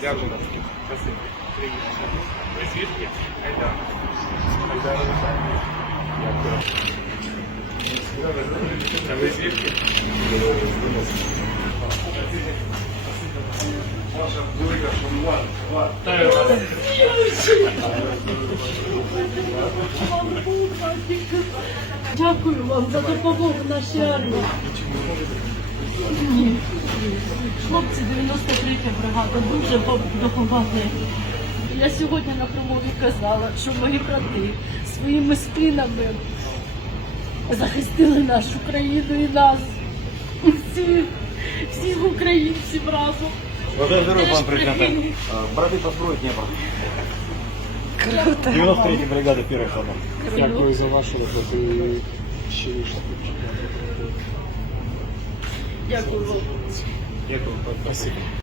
Дякую. Спасибо. Дякую вам за допомогу нашій армії. Хлопці 93 бригада дуже допомогли. Я сьогодні на промові казала, що мої брати своїми спинами захистили нашу країну і нас, і всіх, всіх українців разом. Бажаю здоров'я, пан президент. Брати построїть Дніпро. Круто. 93 бригада перших штатів. Дякую за вашу роботу і щиріше. Дякую вам. Дякую. Спасибо.